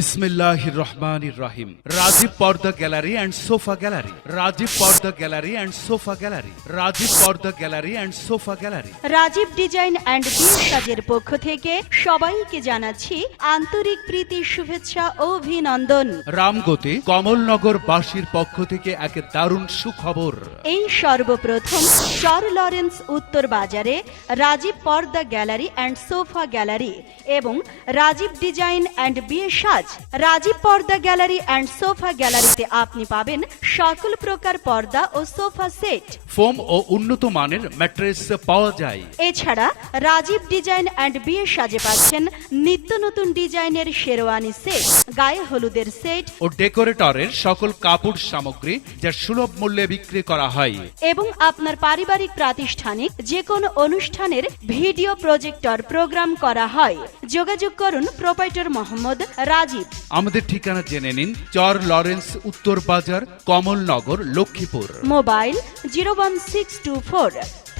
বিসমিল্লাহির রহমানির রহিম। রাজীব পর্দা gallery and sofa gallery, Rajiv পর্দা gallery and sofa gallery, Rajiv পর্দা gallery and sofa gallery. Rajiv design and বিয়ে সাজের পক্ষ থেকে সবাইকে জানাচ্ছি আন্তরিক প্রীতি, শুভেচ্ছা ও অভিনন্দন। রামগতি কমলনগর বাসীর পক্ষ থেকে এক দারুণ সুখবর। এই সর্বপ্রথম সর লরেন্স উত্তর বাজারে রাজীব পর্দা গ্যালারি অ্যান্ড সোফা গ্যালারি এবং রাজীব ডিজাইন অ্যান্ড বিয়ে সাজ। রাজীব পর্দা গ্যালারি অ্যান্ড সোফা গ্যালারিতে আপনি পাবেন সকল প্রকার পর্দা ও সোফা সেট, ফোম ও উন্নত মানের ম্যাট্রেস পাওয়া যায়। এছাড়া রাজীব ডিজাইন অ্যান্ড বিয়ে সাজে পাচ্ছেন নিত্য নতুন ডিজাইনের শেরওয়ানি সেট, গায়ে হলুদের সেট ও ডেকোরেটরের সকল কাপড় সামগ্রী যা সুলভ মূল্যে বিক্রি করা হয়। এবং আপনার পারিবারিক প্রাতিষ্ঠানিক যে কোনো অনুষ্ঠানের ভিডিও প্রজেক্টর প্রোগ্রাম করা হয়। যোগাযোগ করুন প্রোপাইটর মোহাম্মদ রাজীব। আমাদের ঠিকানা জেনে নিন, চর লরেন্স উত্তর বাজার, কমলনগর, লক্ষ্মীপুর। মোবাইল 01624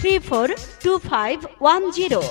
342510।